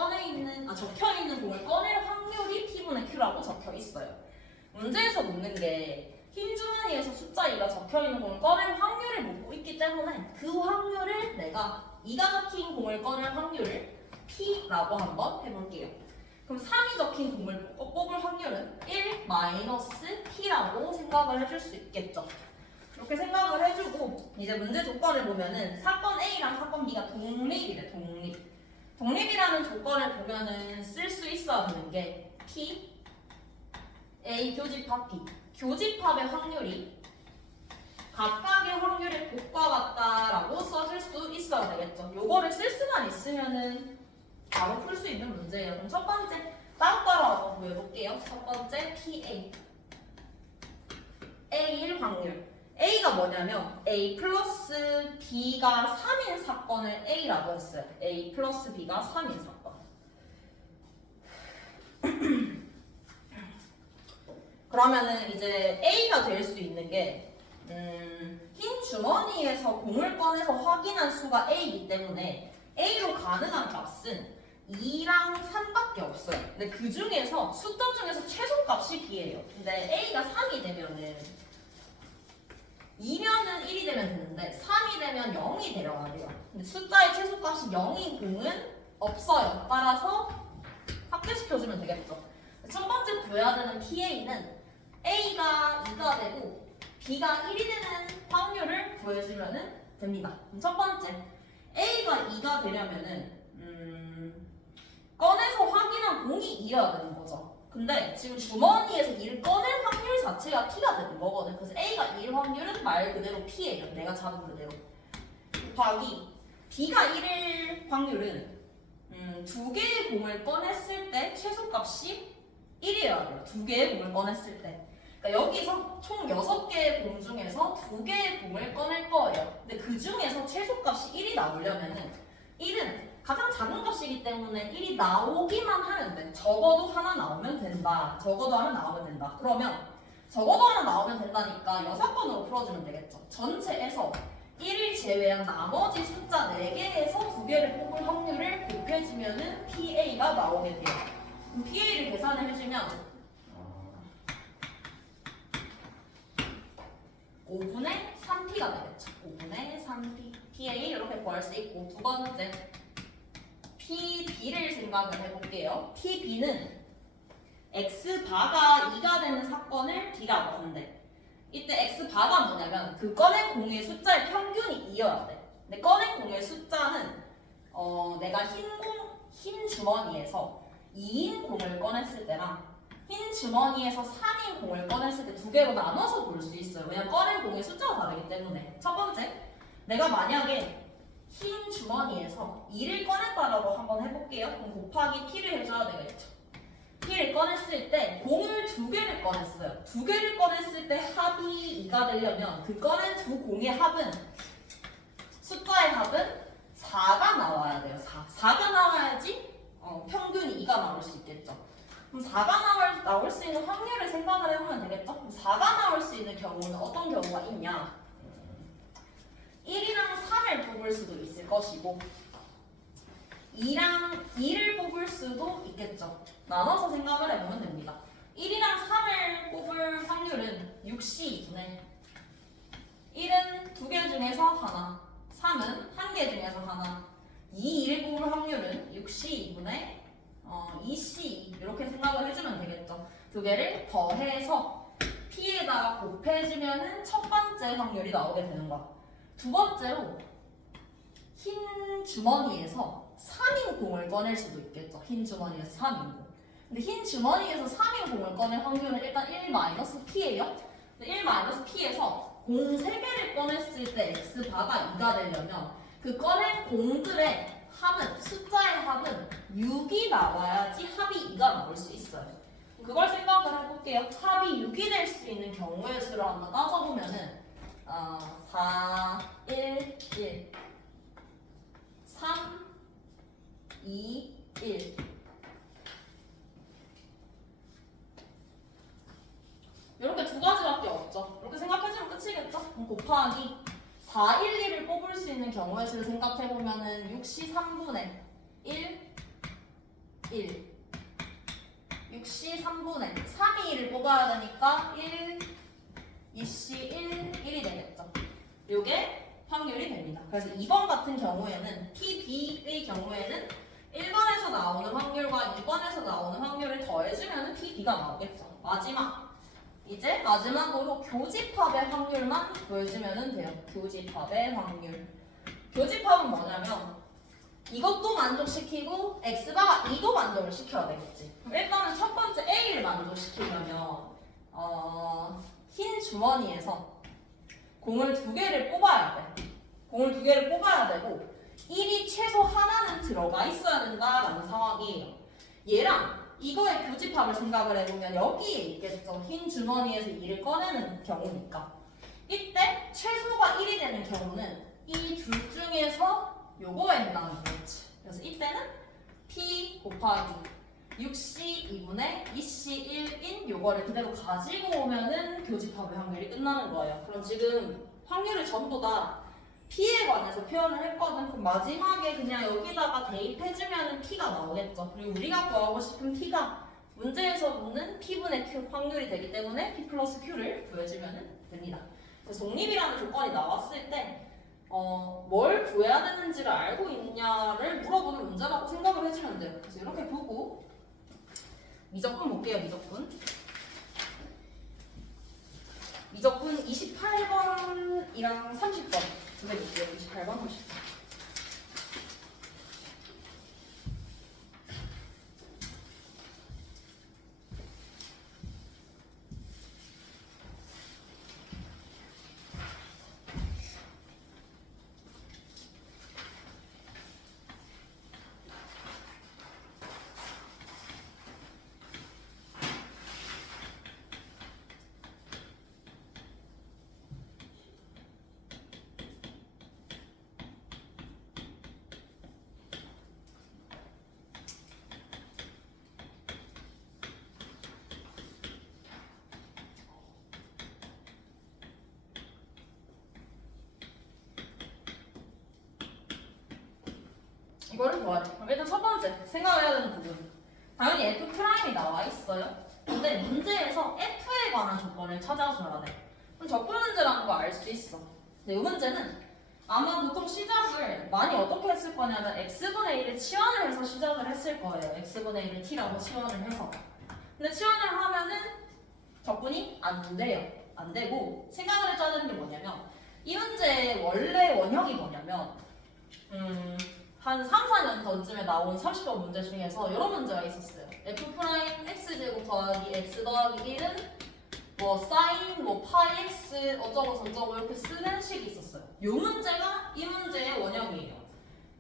적혀있는 공을 꺼낼 확률이 P분의 Q라고 적혀있어요. 문제에서 묻는 게 흰 주머니에서 숫자 2가 적혀있는 공을 꺼낼 확률을 묻고 있기 때문에 그 확률을 내가 2가 적힌 공을 꺼낼 확률을 P라고 한번 해볼게요. 그럼 3이 적힌 공을 뽑을 확률은 1 마이너스 P라고 생각을 해줄 수 있겠죠. 이렇게 생각을 해주고 이제 문제 조건을 보면은 사건 A랑 사건 B가 독립이래. 독립이라는 조건을 보면은 쓸 수 있어야 되는 게 P, A 교집합 B. 교집합의 확률이 각각의 확률의 곱과 같다라고 써줄 수 있어야 되겠죠. 요거를 쓸 수만 있으면은 바로 풀 수 있는 문제예요. 그럼 첫 번째 따로따로 한번 구해볼게요. 첫 번째 PA A일 확률. A가 뭐냐면 A 플러스 B가 3인 사건을 A라고 했어요. A 플러스 B가 3인 사건. 그러면은 이제 A가 될 수 있는 게 흰 주머니에서 공을 꺼내서 확인한 수가 A이기 때문에 A로 가능한 값은 2랑 3밖에 없어요. 근데 그 중에서 숫자 중에서 최소값이 B예요. 근데 A가 3이 되면은 2면은 1이 되면 되는데 3이 되면 0이 되려야 돼요. 근데 숫자의 최소값이 0인 공은 없어요. 따라서 합계시켜주면 되겠죠. 첫 번째 구해야 되는 PA는 A가 2가 되고 B가 1이 되는 확률을 구해주면 됩니다. 그럼 첫 번째 A가 2가 되려면은 꺼내서 확인한 공이 2여야 되는 거죠. 근데 지금 주머니에서 1을 꺼낼 확률 자체가 T가 되는 거거든. 그래서 A가 2일 확률은 말 그대로 P예요. 내가 잡은 그대로. 곱하기 B가 1일 확률은 두 개의 공을 꺼냈을 때 최소값이 1이어야 돼요. 두 개의 공을 꺼냈을 때. 그러니까 여기서 총 6개의 공 중에서 2개의 공을 꺼낼 거예요. 근데 그 중에서 최소값이 1이 나오려면은 1은 가장 작은 값이기 때문에 1이 나오기만 하면 돼. 적어도 하나 나오면 된다. 적어도 하나 나오면 된다. 그러면 적어도 하나 나오면 된다니까 여사건으로 풀어주면 되겠죠. 전체에서 1을 제외한 나머지 숫자 4개에서 2개를 뽑을 확률을 곱해주면은 PA가 나오게 돼요. 그럼 PA를 계산을 해주면 5분의 3P가 되겠죠. 5분의 3P. PA 이렇게 구할 수 있고, 두 번째 PB를 생각을 해볼게요. PB는 X바가 2가 되는 사건을 B라고 하는데, 이때 X바가 뭐냐면 그 꺼낸 공의 숫자의 평균이 2여야 돼. 근데 꺼낸 공의 숫자는 내가 흰 주머니에서 2인 공을 꺼냈을 때랑 흰 주머니에서 3인 공을 꺼냈을 때 두 개로 나눠서 볼 수 있어요. 왜냐면 꺼낸 공의 숫자가 다르기 때문에. 첫 번째, 내가 만약에 흰 주머니에서 2를 꺼냈다라고 한번 해볼게요. 그럼 곱하기 P를 해줘야 되겠죠. P를 꺼냈을 때 공을 2개를 꺼냈어요. 2개를 꺼냈을 때 합이 2가 되려면 그 꺼낸 두 공의 합은 숫자의 합은 4가 나와야 돼요. 4가 나와야지 평균이 2가 나올 수 있겠죠. 그럼 4가 나올 수 있는 확률을 생각을 해보면 되겠죠? 그럼 4가 나올 수 있는 경우는 어떤 경우가 있냐? 1이랑 3을 뽑을 수도 있을 것이고 2랑 2를 뽑을 수도 있겠죠. 나눠서 생각을 해보면 됩니다. 1이랑 3을 뽑을 확률은 6C2분의 1은 2개 중에서 하나, 3은 1개 중에서 하나, 2를 뽑을 확률은 6C2분의 2C 이렇게 생각을 해주면 되겠죠. 두 개를 더해서 P에다가 곱해주면은 첫 번째 확률이 나오게 되는 거야. 두 번째로 흰 주머니에서 3인 공을 꺼낼 수도 있겠죠. 흰 주머니에서 3인 공. 근데 흰 주머니에서 3인 공을 꺼낼 확률은 일단 1-P예요. 1-P에서 공 3개를 꺼냈을 때 X바가 2가 되려면 그 꺼낸 공들의 합은, 숫자의 합은 6이 나와야지 합이 2가 나올 수 있어요. 그걸 생각을 해볼게요. 합이 6이 될 수 있는 경우의 수를 한번 따져보면은 4, 1, 1 3, 2, 1 이렇게 두 가지밖에 없죠. 이렇게 생각해주면 끝이겠죠? 그럼 곱하기 4, 1, 2를 뽑을 수 있는 경우의 수를 생각해보면은 6C 3분의 1, 1 6C 3분의 3이 1을 뽑아야 되니까 1, 2C 1, 1이 되겠죠. 요게 확률이 됩니다. 그래서 2번 같은 경우에는 PB의 경우에는 1번에서 나오는 확률과 2번에서 나오는 확률을 더해주면 PB가 나오겠죠. 이제 마지막으로 교집합의 확률만 구해주면 돼요. 교집합의 확률. 교집합은 뭐냐면 이것도 만족시키고 X바가 2도 만족을 시켜야 되겠지. 그럼 일단은 첫 번째 A를 만족시키려면 흰 주머니에서 공을 2개를 뽑아야 돼. 공을 2개를 뽑아야 되고 1이 최소 하나는 들어가 있어야 된다라는 상황이에요. 얘랑 이거의 교집합을 생각을 해보면 여기에 있겠죠. 흰 주머니에서 2를 꺼내는 경우니까. 이때 최소가 1이 되는 경우는 이 둘 중에서 요거에 해당하는 거겠지. 그래서 이때는 P 곱하기 6C 2분의 2C 1인 요거를 그대로 가지고 오면은 교집합의 확률이 끝나는 거예요. 그럼 지금 확률을 전부 다 P에 관해서 표현을 했거든. 그럼 마지막에 그냥 여기다가 대입해주면은 P가 나오겠죠. 그리고 우리가 구하고 싶은 P가 문제에서 묻는 P분의 Q 확률이 되기 때문에 P 플러스 Q를 구해주면 됩니다. 그래서 독립이라는 조건이 나왔을 때 뭘 구해야 되는지를 알고 있냐를 물어보는 문제라고 생각을 해주면 돼요. 그래서 이렇게 보고 미적분 볼게요. 미적분 28번이랑 30번 두 개 볼게요. 28번, 30번. 이거를 구하래. 그럼 일단 첫 번째 생각을 해야 되는 부분. 당연히 F'이 나와 있어요. 근데 문제에서 F에 관한 조건을 찾아줘야 돼. 그럼 적분 문제라는 거 알 수 있어. 근데 이 문제는 아마 보통 시작을 많이 어떻게 했을 거냐면 X분의 1을 치환을 해서 시작을 했을 거예요. X분의 1을 T라고 치환을 해서. 근데 치환을 하면은 적분이 안 돼요. 안 되고 생각을 해줘야 되는 게 뭐냐면 이 문제의 원래 원형이 뭐냐면 한 3, 4년 전쯤에 나온 30번 문제 중에서 이런 문제가 있었어요. F'X제곱 더하기 X 더하기 1은 뭐 사인 뭐 파이 X 어쩌고 저쩌고 이렇게 쓰는 식이 있었어요. 이 문제가 이 문제의 원형이에요.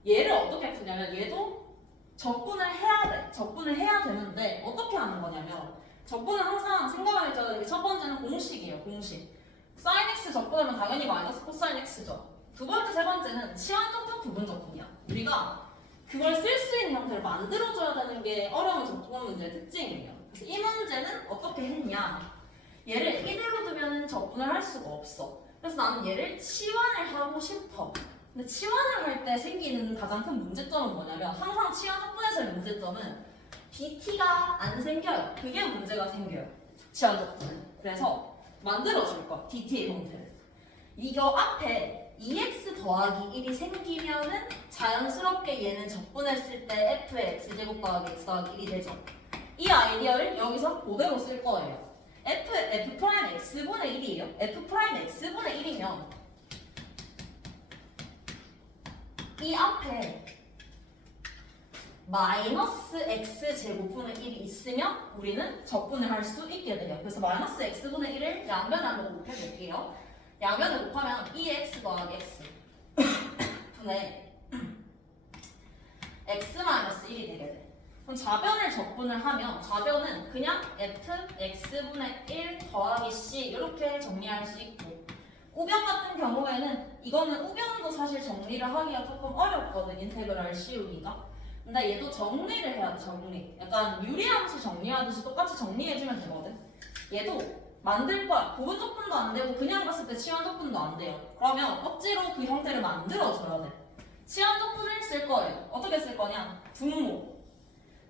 얘를 어떻게 푸냐면 얘도 적분을 해야 돼. 적분을 해야 되는데 어떻게 하는 거냐면 적분은 항상 생각을 해줘야 되는 게 첫 번째는 공식이에요. 공식. 사인 X 적분하면 당연히 마이너스 코사인 X죠. 두 번째, 세 번째는 치환 적분, 부분 적분이야. 우리가 그걸 쓸 수 있는 형태를 만들어줘야 되는 게 어려운 적분 문제의 특징이에요. 그래서 이 문제는 어떻게 했냐? 얘를 이대로 두면 적분을 할 수가 없어. 그래서 나는 얘를 치환을 하고 싶어. 근데 치환을 할 때 생기는 가장 큰 문제점은 뭐냐면 항상 치환 적분에서의 문제점은 DT가 안 생겨요. 그게 문제가 생겨요. 치환 적분은. 그래서 만들어줄 거야. DT의 형태를. 이거 앞에 2x 더하기 1이 생기면은 자연스럽게 얘는 적분했을 때 f의 x제곱 더하기 x 더하기 1이 되죠. 이 아이디어를 여기서 그대로 쓸 거예요. f 프라임 x분의 1이에요. f 프라임 x분의 1이면 이 앞에 마이너스 x제곱분의 1이 있으면 우리는 적분을 할 수 있게 돼요. 그래서 마이너스 x분의 1을 양변에 한번 곱해볼게요. 양변을 곱하면 2x 더하기 x 분의 x-1이 되게 돼. 그럼 좌변을 적분을 하면 좌변은 그냥 f x분의 1 더하기 c 이렇게 정리할 수 있고 우변 같은 경우에는 이거는 우변도 사실 정리를 하기가 조금 어렵거든. 인테그랄 씌우기가. 근데 얘도 정리를 해야 돼. 정리. 약간 유리함수 정리하듯이 똑같이 정리해주면 되거든. 얘도 만들 거야. 부분 적분도 안 되고 그냥 봤을 때 치환 적분도 안 돼요. 그러면 억지로 그 형태를 만들어줘야 돼. 치환 적분을 쓸 거예요. 어떻게 쓸 거냐? 분모.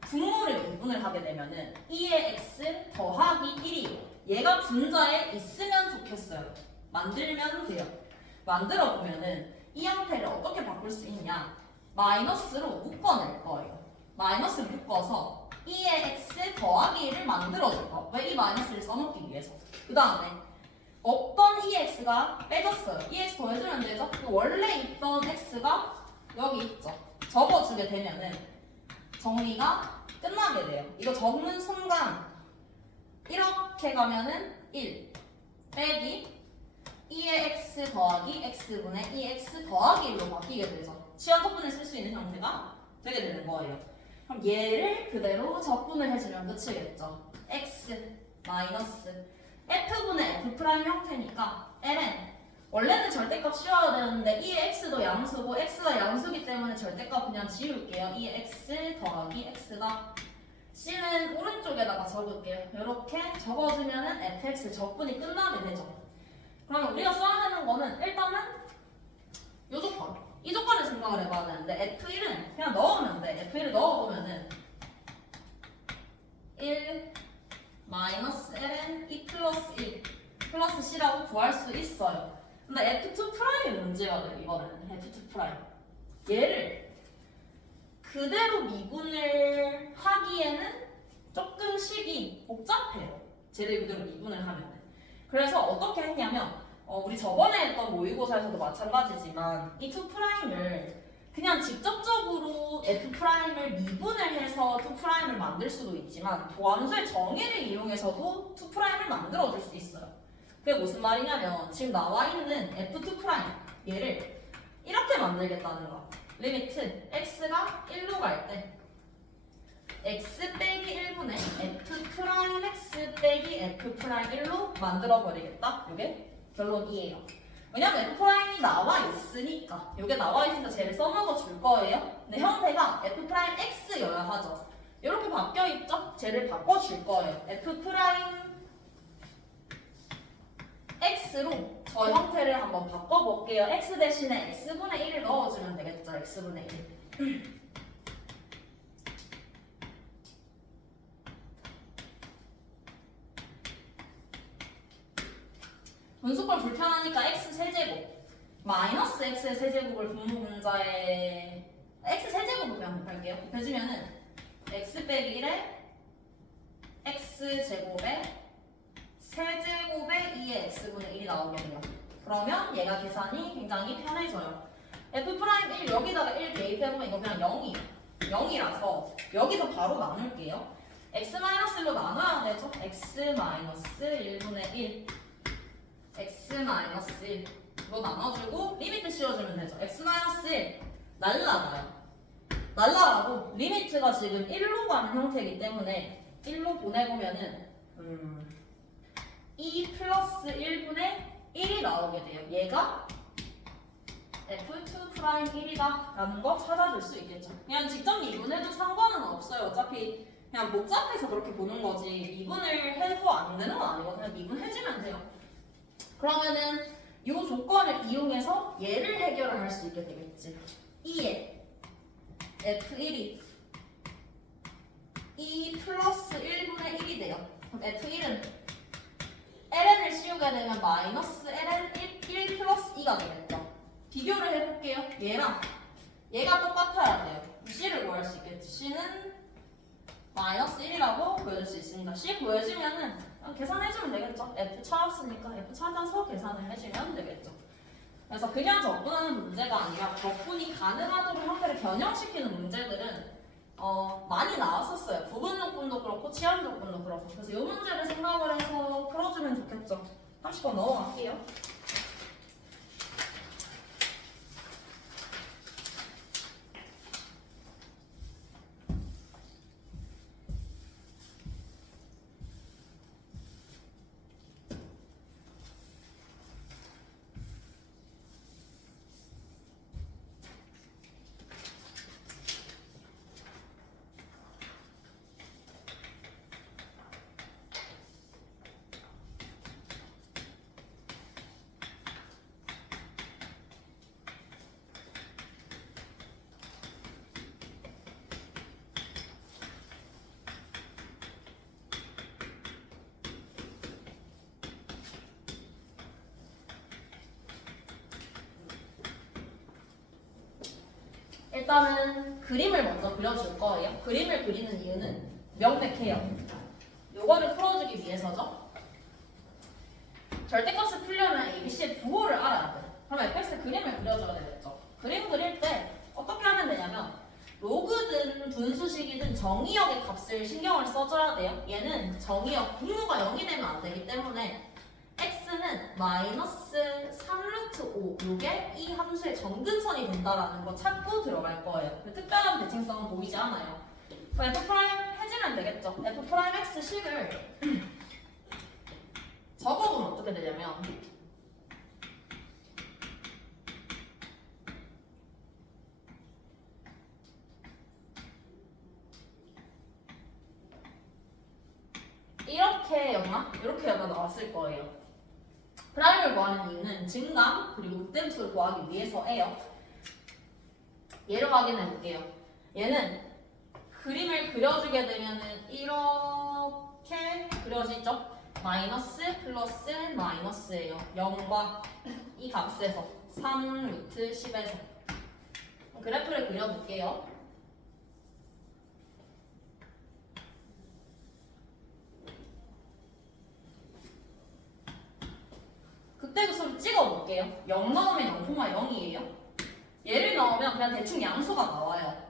분모를 미분을 하게 되면은 2의 x 더하기 1이에요. 얘가 분자에 있으면 좋겠어요. 만들면 돼요. 만들어 보면은 이 형태를 어떻게 바꿀 수 있냐? 마이너스로 묶어낼 거예요. 마이너스를 묶어서 2의 x 더하기 1을 만들어줄 거. 왜 이 마이너스를 써놓기 위해서. 그 다음에 없던 2x가 빼졌어요. 2x 더해주면 되죠? 원래 있던 x가 여기 있죠. 접어주게 되면은 정리가 끝나게 돼요. 이거 적는 순간 이렇게 가면은 1 빼기 2의 x 더하기 x분의 2x 더하기 1로 바뀌게 되죠. 치환 적분을 쓸 수 있는 형태가 되게 되는 거예요. 그럼 얘를 그대로 적분을 해주면 끝이겠죠. x 마이너스 f분의 f 프라임 형태니까 ln 원래는 절대값 씌워야 되는데 이 x도 양수고 x가 양수기 때문에 절대값 그냥 지울게요. 이 x 더하기 x가 c는 오른쪽에다가 적을게요. 이렇게 적어주면은 fx 적분이 끝나게 되죠. 그러면 우리가 써야 되는 거는 일단은 이 조건, 이 조건을 생각을 해봐야 되는데 f1은 그냥 넣으면 돼. f1을 넣어보면은 1 마이너스 ln 2 플러스 1 플러스 c라고 구할 수 있어요. 근데 f2 프라임이 문제가 돼요. 이거는 f2 프라임 얘를 그대로 미분을 하기에는 조금 식이 복잡해요. 쟤를 그대로 미분을 하면. 그래서 어떻게 했냐면 우리 저번에 했던 모의고사에서도 마찬가지지만 이 2'을 그냥 직접적으로 F'을 미분을 해서 2'을 만들 수도 있지만 도함수의 정의를 이용해서도 2'을 만들어줄 수 있어요. 그게 무슨 말이냐면 지금 나와 있는 F2' 얘를 이렇게 만들겠다는 거야. 리미트 x가 1로 갈 때 x 빼기 1분의 f'(x) 빼기 f'1로 만들어버리겠다. 이게 결론이에요. 왜냐면 f'이 나와 있으니까 이게 나와 있으니까 쟤를 써먹어 줄 거예요. 근데 형태가 f'x여야 하죠. 이렇게 바뀌어 있죠? 쟤를 바꿔줄 거예요. f'x로 저 형태를 한번 바꿔볼게요. x 대신에 x분의 1을 넣어주면 되겠죠. x분의 1. 분수꼴 불편하니까 x 세제곱 마이너스 x의 세제곱을 분모분자에 x 세제곱을 그냥 곱할게요. 곱해주면은 x 빼기 1에 x 제곱에 세제곱에 2의 x분의 1이 나오게 돼요. 그러면 얘가 계산이 굉장히 편해져요. f'1 여기다가 1 대입해보면 이거 그냥 0이에요. 0이라서 여기서 바로 나눌게요. x-1로 나눠야 되죠. x-1분의 1 x-1로 나눠주고 리미트 씌워주면 되죠. x-1 날라가요. 날라가고 리미트가 지금 1로 가는 형태이기 때문에 1로 보내보면은 2 플러스 1분의 1이 나오게 돼요. 얘가 f2 프라임 1이다 라는 거 찾아줄 수 있겠죠. 그냥 직접 미분해도 상관은 없어요. 어차피 그냥 복잡해서 그렇게 보는 거지 미분을 해도 안 되는 건 아니고 그냥 미분해주면 돼요. 그러면은 이 조건을 이용해서 얘를 해결을 할 수 있게 되겠지. 2에 f1이 2 플러스 1분의 1이 돼요. 그럼 f1은 ln을 씌우게 되면 마이너스 ln 1 플러스 2가 되겠죠. 비교를 해볼게요. 얘가 똑같아야 돼요. c를 구할 수 있겠지. c는 마이너스 1이라고 보여줄 수 있습니다. c 보여주면은 계산해주면 되겠죠. f 찾았으니까 f 찾아서 계산을 해주면 되겠죠. 그래서 그냥 적분하는 문제가 아니라 적분이 가능하도록 형태를 변형시키는 문제들은 많이 나왔었어요. 부분 적분도 그렇고 치환 적분도 그렇고. 그래서 이 문제를 생각을 해서 풀어주면 좋겠죠. 30번 넘어갈게요. 일단은 그림을 먼저 그려줄 거예요. 그림을 그리는 이유는 명백해요. 요거를 풀어주기 위해서죠. 절대값을 풀려면 ABC의 부호를 알아야 돼. 그럼 fx 그림을 그려줘야 되겠죠. 그림 그릴 때 어떻게 하면 되냐면 로그든 분수식이든 정의역의 값을 신경을 써줘야 돼요. 얘는 정의역 분모가 0이 되면 안 되기 때문에 x는 마이너스 3루트 5 요게 이 함수의 정근선이 된다라는 거 찾고 들어갈 거예요. 특별한 대칭성은 보이지 않아요. 그럼 f 프라임 해주면 되겠죠. f 프라임 x 식을 적어보면 어떻게 되냐면 이렇게였나 나왔을 거예요. 프라임을 구하는 이유는 증감 그리고 극대함수를 구하기 위해서예요. 얘를 확인해 볼게요. 얘는 그림을 그려주게 되면은 이렇게 그려지죠? 마이너스 플러스 마이너스예요. 0과 이 값에서 3루트 10에서 그래프를 그려볼게요. 극대극소를 찍어볼게요. 0 넣으면 0,0이에요. 얘를 넣으면 그냥 대충 양수가 나와요.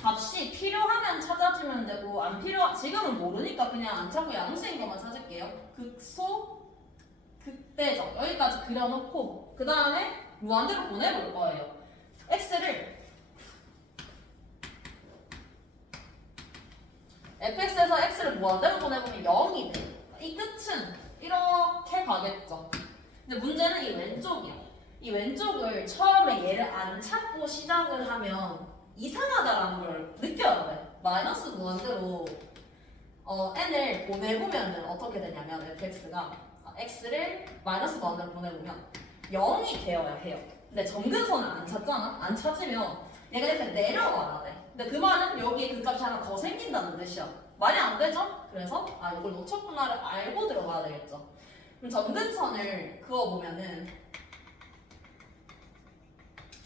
값이 필요하면 찾아주면 되고 안 지금은 모르니까 그냥 안 찾고 양수인 것만 찾을게요. 극소, 극대죠. 여기까지 그려놓고 그 다음에 무한대로 보내볼 거예요. x를 fx에서 x를 무한대로 보내보면 0이 돼. 이 끝은 이렇게 가겠죠. 근데 문제는 이 왼쪽이야. 이 왼쪽을 처음에 얘를 안 찾고 시작을 하면 이상하다라는 걸 느껴야 돼. 마이너스 무한대로 n을 보내보면 어떻게 되냐면 fx가 x를 마이너스 무한대로 보내보면 0이 되어야 해요. 근데 정근선을 안 찾잖아? 안 찾으면 얘가 이렇게 내려와야 돼. 근데 그 말은 여기에 그 값이 하나 더 생긴다는 뜻이야. 말이 안 되죠? 그래서 이걸 놓쳤구나를 알고 들어가야 되겠죠. 그럼 정근선을 그어보면은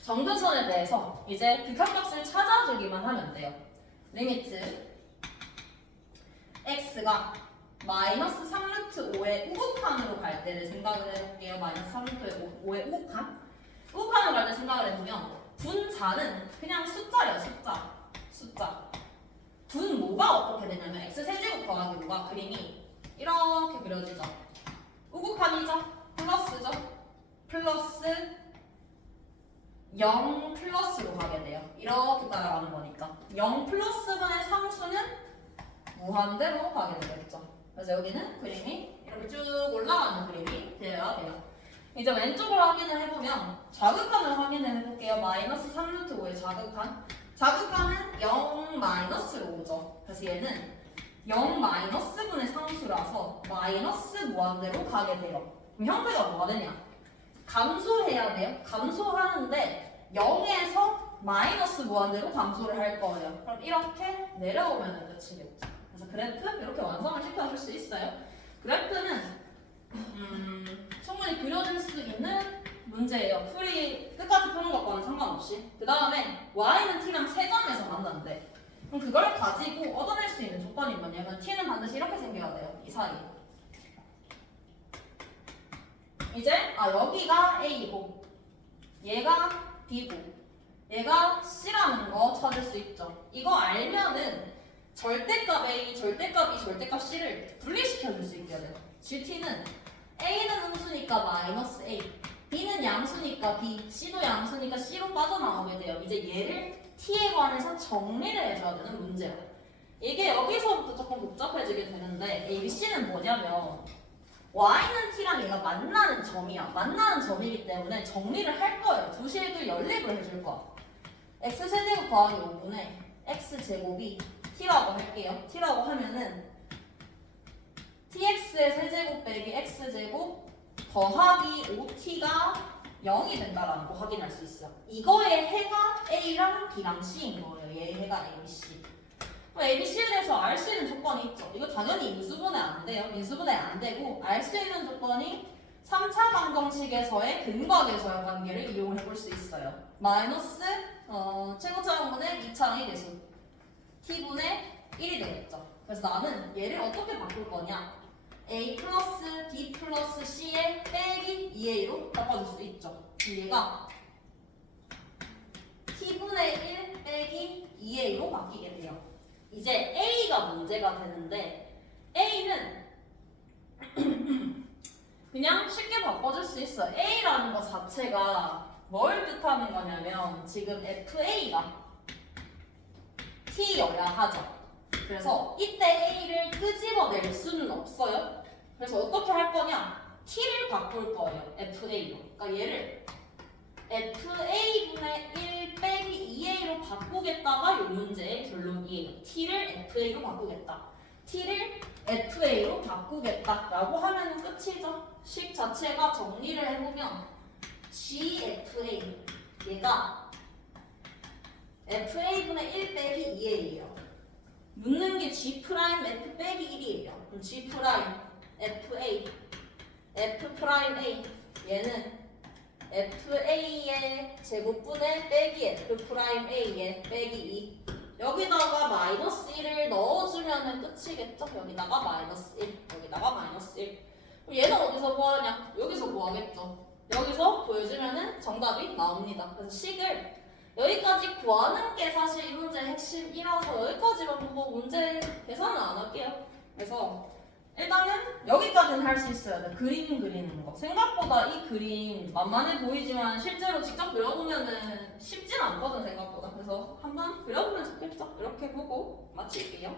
정근선에 대해서 이제 극한값을 찾아주기만 하면 돼요. 리미트 x가 마이너스 3루트 5의 우극한으로 갈 때를 생각을 해볼게요. 마이너스 3루트 5의 우극한? 우극한으로 갈 때 생각을 해보면 분자는 그냥 숫자예요. 숫자. 분모가 어떻게 되냐면 x세제곱 더하기 5가 그림이 이렇게 그려지죠. 우극한이죠? 플러스죠? 플러스 0 플러스로 가게 돼요. 이렇게 따라가는 거니까 0 플러스분의 상수는 무한대로 가게 되겠죠. 그래서 여기는 그림이 이렇게 쭉 올라가는 그림이 되어야 돼요. 이제 왼쪽으로 확인을 해보면 자극한을 확인을 해볼게요. 마이너스 3루트 5의 자극한. 자극한은 0 마이너스로 오죠. 그래서 얘는 0 마이너스분의 상수라서 마이너스 무한대로 가게 돼요. 그럼 형태가 뭐가 되냐? 감소해야 돼요. 감소하는데 0에서 마이너스 무한대로 감소를 할 거예요. 그럼 이렇게 내려오면 끝이겠죠. 그래서 그래프 이렇게 완성을 시켜줄 수 있어요. 그래프는 충분히 그려줄 수 있는 문제예요. 풀이 끝까지 푸는 것과는 상관없이. 그 다음에 y는 t랑 세점에서 만난대. 그럼 그걸 가지고 얻어낼 수 있는 조건이 뭐냐면 t는 반드시 이렇게 생겨야 돼요. 이 사이. 이제 여기가 A고 얘가 B고 얘가 C라는 거 찾을 수 있죠. 이거 알면은 절대값 A, 절대값 B, 절대값 C를 분리시켜 줄 수 있게 돼요. GT는 A는 음수니까 마이너스 A, B는 양수니까 B, C도 양수니까 C로 빠져나오게 돼요. 이제 얘를 T에 관해서 정리를 해줘야 되는 문제예요. 이게 여기서부터 조금 복잡해지게 되는데 A, B, C는 뭐냐면 y는 t랑 얘가 만나는 점이야. 만나는 점이기 때문에 정리를 할 거예요. 두 식을 연립을 해줄 거야. x세제곱 더하기 5분의 x제곱이 t라고 할게요. t라고 하면은 tx의 세제곱 빼기 x제곱 더하기 5t가 0이 된다라는 거 확인할 수 있어요. 이거의 해가 a랑 b랑 c인 거예요. 얘의 해가 a, b, c. ABC에 대해서 알 수 있는 조건이 있죠. 이거 당연히 인수분해 안 돼요. 인수분해 안 되고 알 수 있는 조건이 3차 방정식에서의 근과계수의 관계를 이용해 볼 수 있어요. 마이너스 최고차원분의 2차항의 계수 t분의 1이 되겠죠. 그래서 나는 얘를 어떻게 바꿀 거냐? a 플러스 b 플러스 c의 빼기 2a로 바꿔줄 수 있죠. 얘가 t분의 1 빼기 2a로 바뀌게 돼요. 이제 A가 문제가 되는데 A는 그냥 쉽게 바꿔줄 수 있어. A라는 것 자체가 뭘 뜻하는 거냐면 지금 FA가 T여야 하죠. 그래서 이때 A를 끄집어낼 수는 없어요. 그래서 어떻게 할 거냐? T를 바꿀 거예요. FA로. 그러니까 얘를 FA분의 1 빼기 2A로 바꾸겠다가 이 문제의 결론이에요. T를 FA로 바꾸겠다. T를 FA로 바꾸겠다라고 하면 끝이죠. 식 자체가 정리를 해보면 GFA 얘가 FA분의 1 빼기 2A예요. 묻는 게 G 프라임 F 빼기 1이에요. 그럼 G 프라임 FA F 프라임 A 얘는 FA의 제곱분의 빼기 F 프라임 A의 빼기 2 여기다가 마이너스 1을 넣어주면 끝이겠죠? 여기다가 마이너스 1 여기다가 마이너스 1 그럼 얘는 어디서 구하냐? 여기서 구하겠죠. 여기서 보여주면 정답이 나옵니다. 그래서 식을 여기까지 구하는 게 사실 이 문제의 핵심이라서 여기까지만 보고 문제 계산은 안 할게요. 그래서 일단은 여기까지는 할 수 있어야 돼. 그림 그리는 거. 생각보다 이 그림 만만해 보이지만 실제로 직접 그려보면은 쉽진 않거든 생각보다. 그래서 한번 그려보면 좋겠죠. 이렇게 보고 마칠게요.